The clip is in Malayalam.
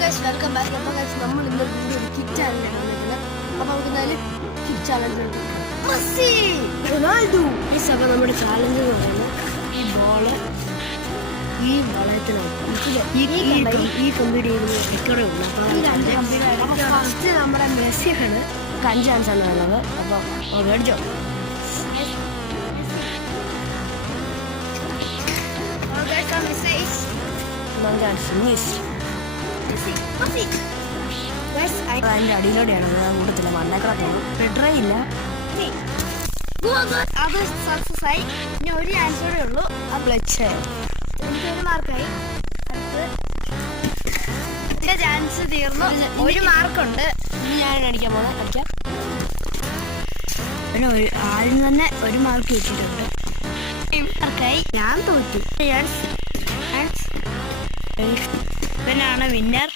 Welcome back. അപ്പോൾ നമ്മൾ ഇന്ന് വീണ്ടും ഒരു കിറ്റ് ചാലഞ്ചാണ് വന്നിരിക്കുന്നത്. അപ്പോൾ നമുക്ക് എന്തായാലും കിറ്റ് ചാലഞ്ച് മെസ്സി റൊണാൾഡോ. അപ്പോൾ നമ്മുടെ ചാലഞ്ച് എന്ന് പറയുന്നത് ഈ ബോള് ഈ വളയത്തിനകത്ത് ഈ കമ്പ്ലീറ്റ് ചെയ്യുന്ന റെക്കോർഡേ ഉള്ളൂ. അപ്പോൾ ഫസ്റ്റ് നമ്മുടെ മെസ്സിയാണ് 5 ചാൻസാണ് ഉള്ളത്. അപ്പോൾ മേടിച്ചോ. അതിന്റെ അടിയിലൂടെയാണ് കൂട്ടത്തില്ല മണ്ണക്കളൊക്കെയാണ് പെട്രേ ഇല്ല. അത് സക്സസ് ആയി. ഇനി ഒരു ചാൻസ് കൂടെ ഉള്ളൂ. ആ ബ്ലച്ച് എനിക്കൊരു മാർക്കായി. ഇതിന്റെ ചാൻസ് തീർന്നു. ഒരു മാർക്കുണ്ട്. ഇനി ഞാൻ അടിക്കാൻ പോകുന്നത് അടിക്കാം. പിന്നെ ആദ്യം തന്നെ ഒരു മാർക്ക് വെച്ചിട്ടുണ്ട്. മാർക്കായി. ഞാൻ തോറ്റു. ഇവനാണ് വിന്നർ.